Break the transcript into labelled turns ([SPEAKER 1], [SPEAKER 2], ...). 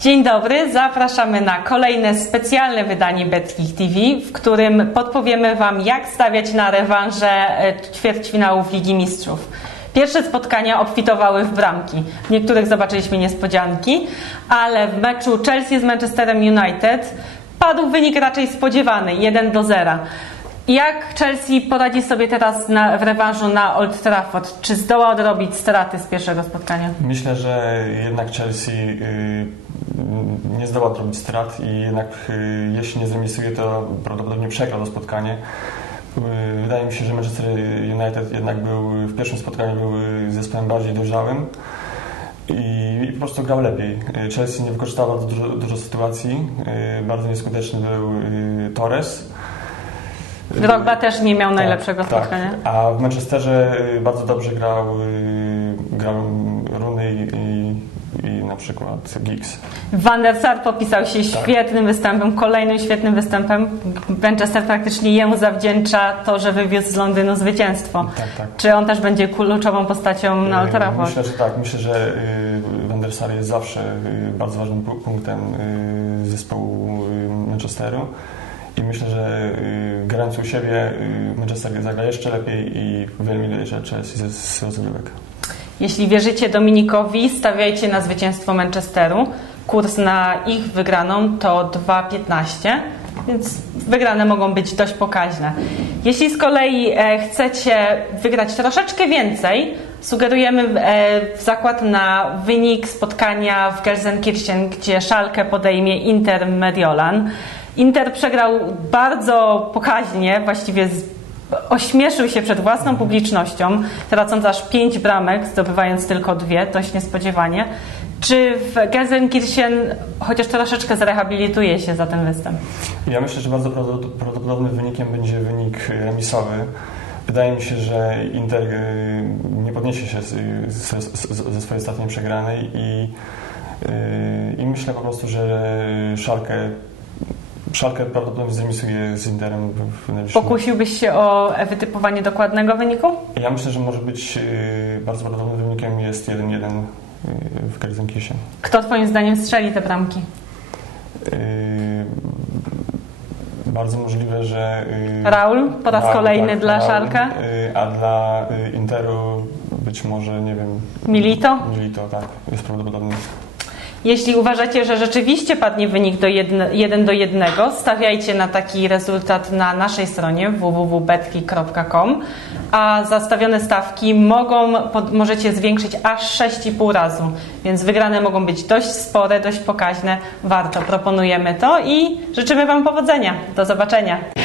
[SPEAKER 1] Dzień dobry, zapraszamy na kolejne specjalne wydanie Betkick TV, w którym podpowiemy Wam, jak stawiać na rewanże ćwierćfinałów Ligi Mistrzów. Pierwsze spotkania obfitowały w bramki. W niektórych zobaczyliśmy niespodzianki, ale w meczu Chelsea z Manchesterem United padł wynik raczej spodziewany 1 do 0. Jak Chelsea poradzi sobie teraz na, w rewanżu na Old Trafford? Czy zdoła odrobić straty z pierwszego spotkania?
[SPEAKER 2] Myślę, że jednak Chelsea y, nie zdoła odrobić strat i jednak y, jeśli nie zremisuje, to prawdopodobnie przegra to spotkanie. Y, wydaje mi się, że Manchester United jednak był w pierwszym spotkaniu był zespołem bardziej dojrzałym i, i po prostu grał lepiej. Chelsea nie wykorzystała dużo, dużo sytuacji. Bardzo nieskuteczny był Torres.
[SPEAKER 1] Drogba też nie miał najlepszego
[SPEAKER 2] tak,
[SPEAKER 1] spotkania.
[SPEAKER 2] Tak. A w Manchesterze bardzo dobrze grał, grał Rooney i, i na przykład Giggs.
[SPEAKER 1] Van der Sar popisał się świetnym występem, kolejnym świetnym występem. Manchester praktycznie jemu zawdzięcza to, że wywiózł z Londynu zwycięstwo.
[SPEAKER 2] Tak, tak.
[SPEAKER 1] Czy on też będzie kluczową postacią na Old Trafford?
[SPEAKER 2] Myślę, że tak. Myślę, że Van der Sar jest zawsze bardzo ważnym punktem zespołu Manchesteru. I myślę, że y, grając u siebie y, Manchester zagra jeszcze lepiej i wyeliminuje Chelsea z, z rozgrywek.
[SPEAKER 1] Jeśli wierzycie Dominikowi, stawiajcie na zwycięstwo Manchesteru. Kurs na ich wygraną to 2,15, więc wygrane mogą być dość pokaźne. Jeśli z kolei e, chcecie wygrać troszeczkę więcej, sugerujemy e, zakład na wynik spotkania w Gelsenkirchen, gdzie Szalkę podejmie Inter Mediolan. Inter przegrał bardzo pokaźnie, właściwie ośmieszył się przed własną publicznością, tracąc aż pięć bramek, zdobywając tylko dwie, dość niespodziewanie. Czy w Gelsenkirchen chociaż troszeczkę zrehabilituje się za ten występ?
[SPEAKER 2] Ja myślę, że bardzo prawdopodobnym wynikiem będzie wynik remisowy. Wydaje mi się, że Inter y, nie podniesie się ze swojej ostatniej przegranej i, y, i myślę po prostu, że Szalkę Szalkę prawdopodobnie zremisuje z Interem
[SPEAKER 1] Pokusiłbyś się o wytypowanie dokładnego wyniku?
[SPEAKER 2] Ja myślę, że może być yy, bardzo prawdopodobnym wynikiem jest 1-1 yy, w Gelsenkirchen.
[SPEAKER 1] Kto Twoim zdaniem strzeli te bramki?
[SPEAKER 2] Yy, bardzo możliwe, że...
[SPEAKER 1] Raul po raz
[SPEAKER 2] Raul,
[SPEAKER 1] kolejny
[SPEAKER 2] tak,
[SPEAKER 1] dla
[SPEAKER 2] Raul,
[SPEAKER 1] Szalka?
[SPEAKER 2] Yy, a dla Interu być może, nie wiem...
[SPEAKER 1] Milito?
[SPEAKER 2] Milito, tak. Jest prawdopodobny.
[SPEAKER 1] Jeśli uważacie, że rzeczywiście padnie wynik do 1 do 1, stawiajcie na taki rezultat na naszej stronie www.betki.com, a zastawione stawki mogą, możecie zwiększyć aż 6,5 razu, więc wygrane mogą być dość spore, dość pokaźne. Warto, proponujemy to i życzymy Wam powodzenia. Do zobaczenia.